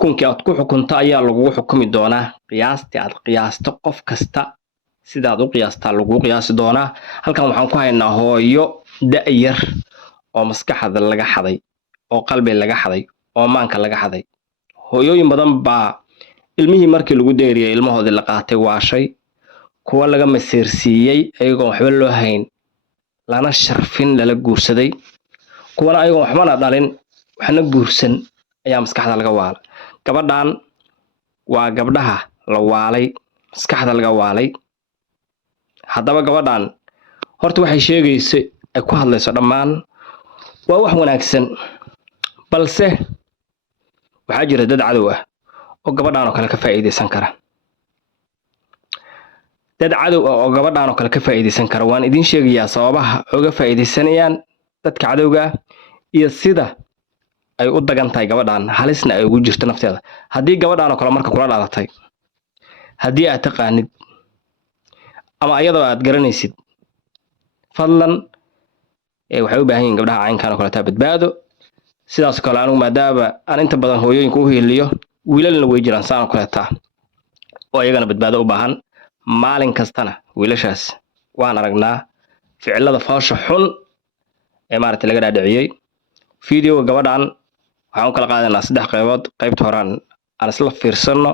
xukunkii aad ku xukunto ayaa lagugu xukumi doonaa. Qiyaastii aad qiyaasto qof kasta sidaad u qiyaastaa lagugu qiyaasi doonaa. Halkan waxaan ku haynaa hooyo da'yar oo maskaxda laga xaday, oo qalbi laga xaday, oo maanka laga xaday. Hooyooyin badan baa ilmihii markii lagu deeriyay ilmahoodii la qaatay waashay, kuwa laga masiirsiiyey ayagoo waxba loo hayn lana sharfin lala guursaday, kuwana ayagoo waxbana dhalin waxna guursan ayaa maskaxda laga waalay. Gabadhan waa gabdhaha la waalay, maskaxda laga waalay. Haddaba gabadhan horta waxay sheegayso ay ku hadlayso dhammaan waa wax wanaagsan, balse waxaa jira dad cadow ah oo gabadhan oo kale ka faa'iideysan kara. Dad cadow ah oo gabadhan oo kale ka faa'iideysan kara waan idin sheegayaa sababaha uga faa'iideysanayaan dadka cadowga ah iyo sida ay u dagan tahay gabadhan, halisna ay ugu jirto nafteeda. Haddii gabadhan oo kale marka kula dhalatay, haddii aad taqaanid ama ayadoo aad garanaysid, fadlan waxay u baahan yihiin gabdhaha caynkan oo kale taa badbaado. Sidaas kale anigu maadaama aan inta badan hooyooyinka u hiiliyo, wiilalna way jiraan saan oo kale taa oo ayagana badbaado u baahan. Maalin kastana wiilashaas waan aragnaa ficilada foosha xun ee maaragtay laga dhaadhiciyey. Fiidiyowga gabadhan waxaan u kala qaadaynaa 3 qaybood. Qaybta hore aan isla fiirsano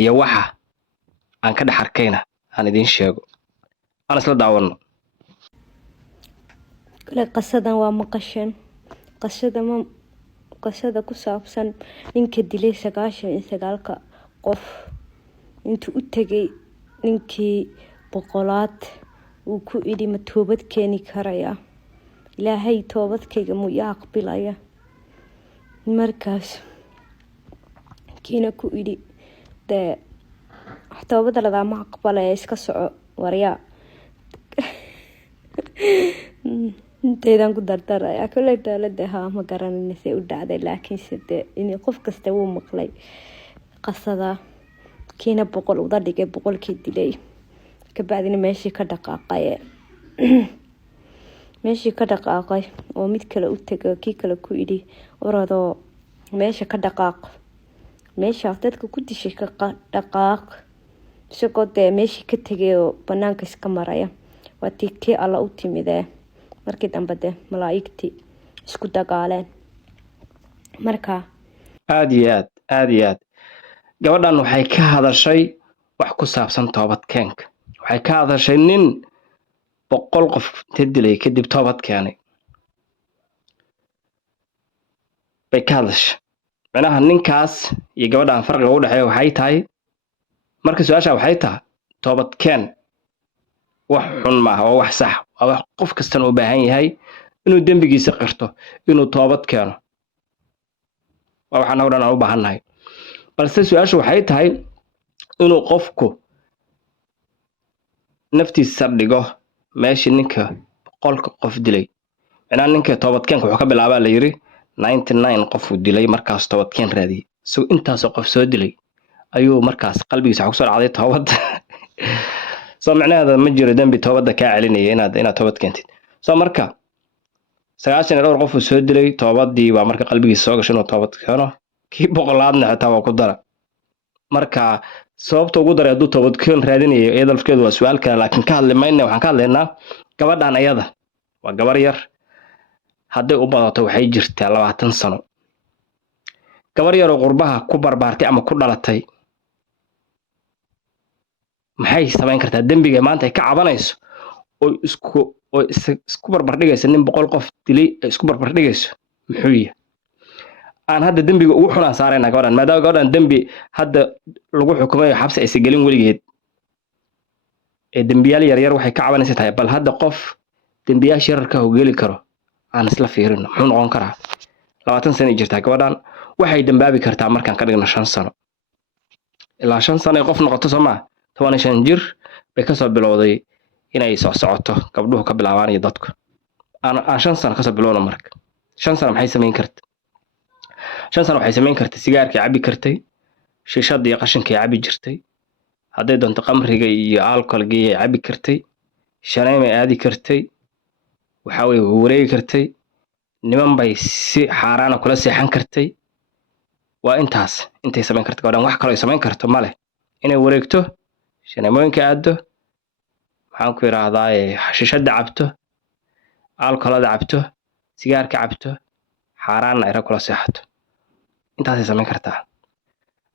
iyo waxa aan ka dhex arkayna aan idin sheego. Aan isla daawano. kale qasadan waa maqashan qasada ku saabsan ninka dilay 99 qof intuu u tagay ninkii boqolaad uu ku idhi ma toobad keeni karaya, ilaahay toobadkayga muu ii aqbalaya. Markaas kiina ku idhi dee toobada lagama aqbalaya, iska soco waryaa. intaydan ku dardaraya kale daalada haa ma garanayna say u dhacday, laakiin side in qof kasta wuu maqlay qasada. kiina 100 uda dhigay, 100kii dilay kabacdina meeshii ka dhaqaaqay oo mid kale u tagay, kii kale ku idhi orodoo meesha ka dhaqaaq, meesha dadka ku dishay ka dhaqaaq. isagoo dee meeshii ka tagay oo banaanka iska maraya. waa tii alla u timidee markii dambe dee malaa'igtii isku dagaaleen. marka aad iyo aad gabadhan waxay ka hadashay wax ku saabsan toobad keenka. Waxay ka hadashay nin 100 qof dilay kadib toobad keenay bay ka hadashay. macnaha ninkaas iyo gabadhan farqiga u dhaxeeya waxay tahay, marka su'aasha waxay tahay toobad keen wax xun ma aha, waa wax sax ah, wax qof kasta u baahan yahay inuu dambigiisa qirto, inuu toobad keeno. waa waxaan oo dhan u baahannahay. balse su'aashu waxay tahay inuu qofku naftiisa dhigo meeshii ninka 100 qof dilay. macnaha ninka toobadkeenka wuxuu ka bilaabaa la yiri 99 qof uu dilay, markaas toobadkeen raadiyay. soo intaas qof soo dilay ayuu markaas qalbigiisa ku soo dhacday toobad. soo macnaheedu ma jiro dambi toobada ka celinaya inaad toobad keentid. soo marka 92 qof uu soo dilay, toobadii waa marka qalbigiisa soo gashay inuu toobad keeno. kii 100aadna xitaa waa ku dara. marka sababta ugu daray hadduu toobadkeen raadinayo iyada lafkeedu waa su'aal kale, laakiin ka hadli mayna. waxaan ka hadlaynaa gabadhan ayada waa gabar yar, hadday u badato waxay jirtaa 20 sano. gabar yar oo qurbaha ku barbaartay ama ku dhalatay maxay samayn kartaa? dambiga maanta ay ka cabanayso oo isku barbardhigaysa nin 100 qof dilay isku barbardhigayso muxuu yahay? aan hadda dambiga ugu xunaan saarayna gabadhan, maadaama gabadhan dambi hadda lagu xukumayo xabsi aysan gelin weligeed ee dambiyaal yaryar waxay ka cabanaysa tahay. bal hadda qof dambiyaasha yararka uu geli karo aan isla fiirino muxuu noqon karaa? 20 sano jirtaa gabadhan, waxay dambaabi kartaa markaan ka dhigno 5 sano ilaa 5 sano ay qof noqoto Soomaa 15 jir bay ka soo bilowday inay socoto gabdhuhu ka bilaabaan iyo dadku. aan 5 sano ka soo bilowno marka 5 sano maxay samayn kartaa? 5 sano waxay samayn kartaa sigaarka cabi kartay, shishada iyo qashinka cabi jirtay, hadday doonto qamriga iyo alcoholga cabi kartay, shaneem aadi kartay, waxa way wareegi kartay, niman bay si xaaraan kula seexan kartay, waa intaas intay samayn karto gabadhan wax kale ay samayn karto male inay wareegto shaneemooyinka aado maxaan ku yiraahdaa xashishada cabto alkoolada cabto sigaarka cabto xaaraanna ay kula seexato intaasay samayn kartaa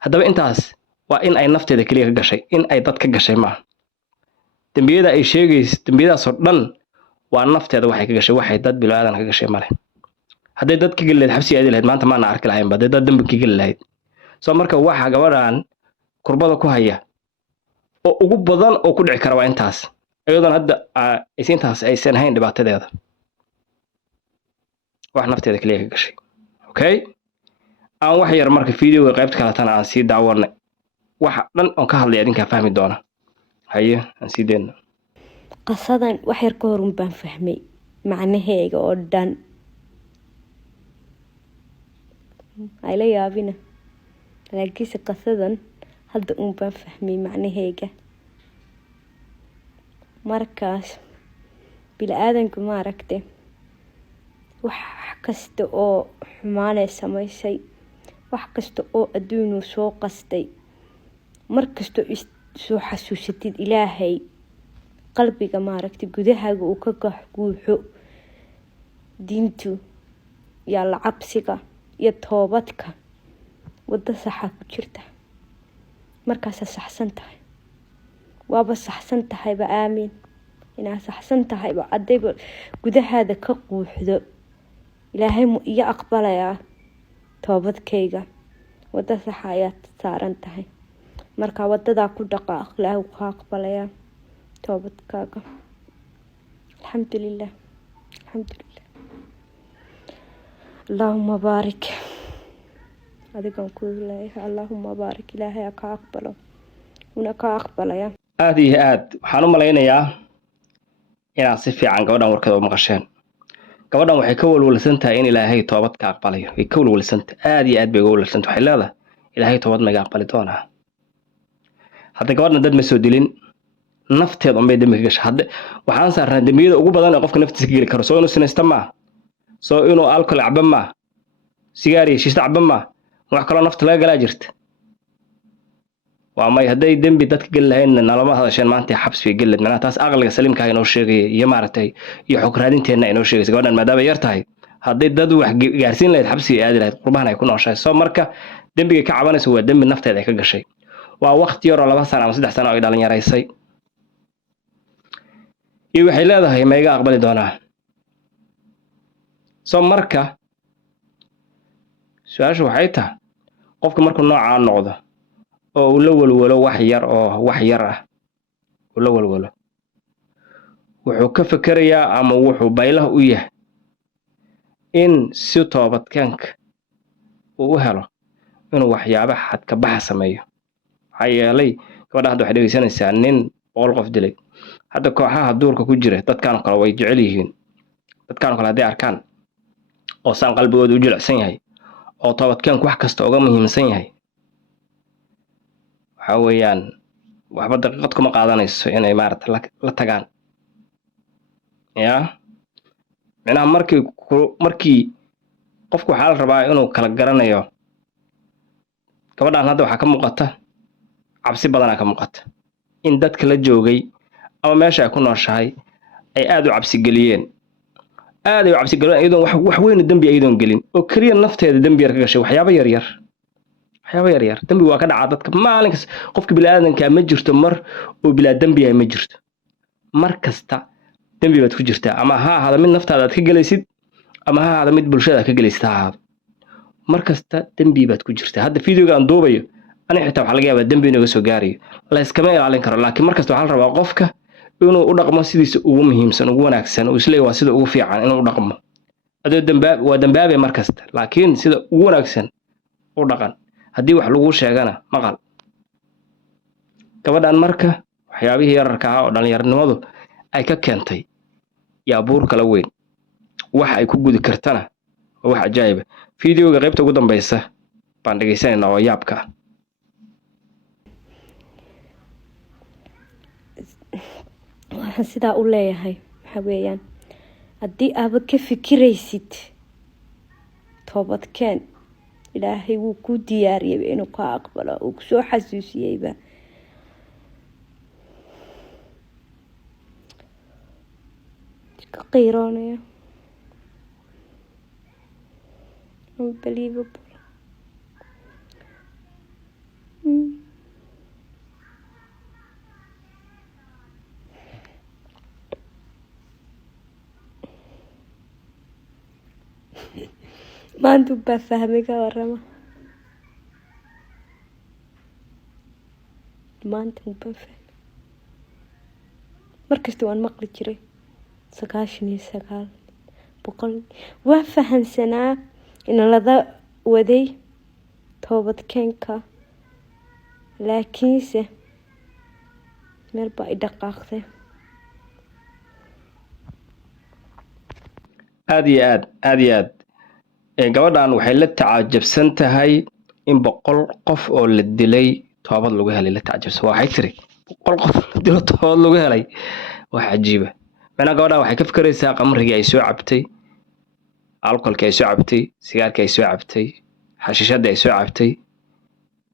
haddaba intaas waa in ay nafteeda kaliya ka gashay in ay dad ka gashay ma dambiyada ay sheegayso dambiyadaas oo dhan waa nafteeda waxay ka gashay waxay dad bilaadan ka gashay male hadday dad ka gali lahayd xabsi aadi lahayd maanta maana arki lahayn ba dad dambi ka gali lahayd soo marka waxa gabadhan kurbada ku haya oo ugu badan oo ku dhici kara waa intaas ayadoon hadda intaas aysan hayn dhibaatadeeda wax nafteeda kaliya ka gashay okay aan wax yar marka fiidiyoga qaybta kale tan aan sii daawanay waxa dhan oo ka hadlay adinka fahmi doona haye aan sii deena qasadan wax yar ka hor baan fahmay macnaheega oo dhan ay la yaabina laakiin qasadan hadda baan fahmay macnaheega markaas bilaadanku ma aragtay wax kasta oo xumaanay samaysay wax kasta oo adduunku soo qastay markasto soo xasuusatid ilaahay qalbiga ma aragtay gudahaaga uu ka guuxo diintu ya la cabsiga iyo toobadka wada saxa ku jirta markaas saxsan tahay waaba saxsan tahay ba aamin inaa saxsan tahay ba adayba gudahaada ka quuxdo ilaahay mu iyo aqbalaya toobadkayga wada saxa ayaad saaran tahay marka wadada ku dhaqaaq ilaahay ku aqbalaya toobadkaaga alxamdulillah اللهم بارك adigan ku leeyahay allahumma barik ilaahay ka aqbalo una ka aqbalaya aad iyo aad waxaan u malaynayaa inaad si fiican gabadhan warkeeda u maqasheen gabadhan waxay ka walwalsan tahay in ilaahay toobad ka aqbalayo way ka walwalsan aad iyo aad bay uga walwalsan waxay leedahay ilaahay toobad ma aqbali doonaa hadda gabadhan dad ma soo dilin nafteeda unbay dambi ka gashay hadda waxaan saarnaa dambiyada ugu badan ee qofka naftiisa ka geli karo soo inuu sinaysta ma soo inuu alcohol caba ma sigaar iyo shiishta caba ma wax kale nafta laga galaa jirta waa may haday dambi dadka gal lahayn nalama hadasheen maanta xabsi galad macnaha taas aqliga saliimka ah inoo sheegay iyo maartay iyo xog raadinteena inoo sheegay gabadhan maadaama yar tahay haday dad wax gaarsiin lahayd xabsi aadi lahayd qurbahan ay ku nooshahay soo marka dambiga ka cabanayso waa dambi nafteeda ay ka gashay waa waqti yar oo 2 sano ama 3 sano ay dhalin yaraysay iyo waxay leedahay ma iga aqbali doonaa soo marka su'aashu waxay tahay qofka markuu nooca noqdo oo uu la walwalo wax yar ah uu la walwalo wuxuu ka fikirayaa ama wuxuu baylah u yahay in si toobadkanka uu u helo inuu waxyaabo xad ka bax sameeyo hay'alay gabadha hadda waxay dhageysanaysaa nin 100 qof dilay hadda kooxaha duurka ku jira dadkan kale way jecel yihiin dadkan kale haday arkaan oo saan qalbigooda u jilicsan yahay oo toobadkanka wax kasta uga muhiimsan yahay waxa weeyaan waxba daqiiqad kuma qaadanayso inay maarta la tagaan ya macnaha markii qofku waxa la rabaa inuu kala garanayo gabadhan hadda waxa ka muuqata cabsi badan ka muuqata in dadka la joogay ama meesha ay ku nooshahay ay aad u cabsi galiyeen iyadoo wax weyn dambi aydoon gelin oo kaliya nafteeda dambi yar ka gashay waxyaabo yar yar dambi waa ka dhacaa dadka maalinkaas qofka bilaadanka ma jirto mar oo bilaa dambi ay ma jirto mar kasta dambi baad ku jirtaa ama ha ahaado mid naftaada aad ka galaysid ama ha ahaado mid bulshada ka galaysid ha ahaado mar kasta dambi baad ku jirtaa hadda fiidiyoga aan duubayo ani xitaa waxa laga yaabaa dambi inaga soo gaarayo la iskama ilaalin karo laakiin mar kasta waxa la rabaa qofka inuu u dhaqmo sidiisa ugu muhiimsan ugu wanaagsan oo isleeyahay waa sida ugu fiican inuu u dhaqmo adoo dambaab mar kasta laakiin sida ugu wanaagsan u dhaqan haddii wax lagu sheegana maqal gabadhan marka waxyaabihii yararka ah oo dhalinyarnimadu ay ka keentay yaa buur kala weyn wax ay ku gudi kartana wax ajaayib fiidiyoga qaybta ugu dambaysa baan dhageysanaynaa oo yaabka waxaan sidaa u leeyahay waxa weeyaan haddii aaba ka fikiraysid toobadkeen ilaahay wuu ku diyaariyay inuu ka aqbalo uu ku soo xasuusiyayba ka qiiroonaya unbelievable maanta baa fahmay ka warama maanta baa fahmay markasta waan maqli jiray 99 boqol waa fahansanaa in lada waday toobad keenka laakiinse meel baa i dhaqaaqday aad iyo aad gabadhan waxay la tacaajabsan tahay in 100 qof oo la dilay toobad lagu helay la tacaajabsan waxay tiri 100 qof la dilay toobad lagu helay wax cajiiba mana gabadhan waxay ka fikiraysaa qamriga ay soo cabtay alcoholka ay soo cabtay sigaarka ay soo cabtay xashiishada ay soo cabtay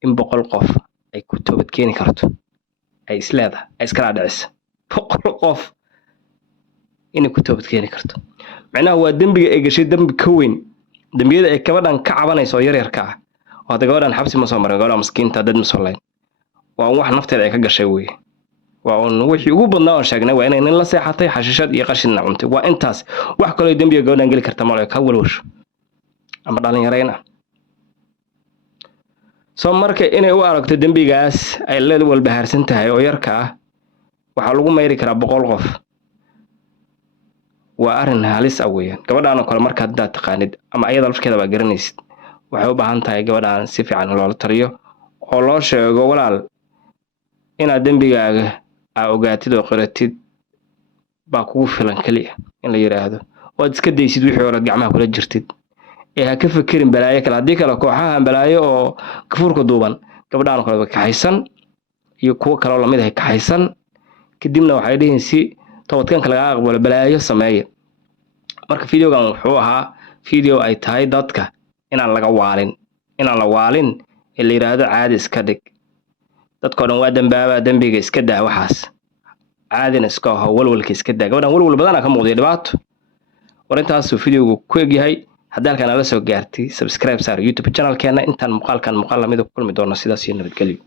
in 100 qof ay ku toobad keeni karto ay isleedahay ay iska dhaadhicisa 100 qof inay ku toobad keeni karto macnaha waa dambiga ay gashay dambi ka weyn dambiyada ay gabadhan ka cabanayso yar yar ka ah oo gabadhan xabsi ma soo marin gabadhan miskiinta dad ma soo layn waa wax nafteeda ay ka gashay weey waa wixii ugu badnaa oo sheegnay waa inay nin la seexatay xashiishad iyo qashin cuntay waa intaas wax kale oo dambiga gabadhan gali karta ma ka walwasho ama dhalinyarayna soo marka inay u aragto dambigaas ay leedahay walba harsan tahay oo yarka ah waxa lagu meeri karaa 100 qof waa arin halis ah weeyaan gabadhan kale marka aad taqaanid ama ayada lafkeeda ba garanaysid waxay u baahan tahay gabadhan si fiican loo tariyo oo loo sheego walaal inaad dambigaaga aa ogaatid oo qaratid baa kugu filan kaliya in la yiraahdo oo iska daysid wixii hore gacmaha kula jirtid ee ha ka fikirin balaayo kale hadii kale kooxaha balaayo oo kafuurka duuban gabadhan kale ka haysan iyo kuwa kale oo lamid ah ka haysan kadibna waxay dhihin si toobadkanka laga aqbalo balaayo sameeyo marka videogan wuxuu ahaa video ay tahay dadka inaan laga waalin inaan la waalin ee la yiraahdo caadi iska dhig dadkoo dhan waa dambaaba dambiga iska daa waxaas caadina iska ah walwalka iska daa gabadhan walwal badan ka muuqday dhibaato warintaas videogu ku egyahay hadalkan la soo gaartay subscribe saar YouTube channel keena intaan muuqaalkan muuqaal lamid ku kulmi doono sidaas iyo nabadgelyo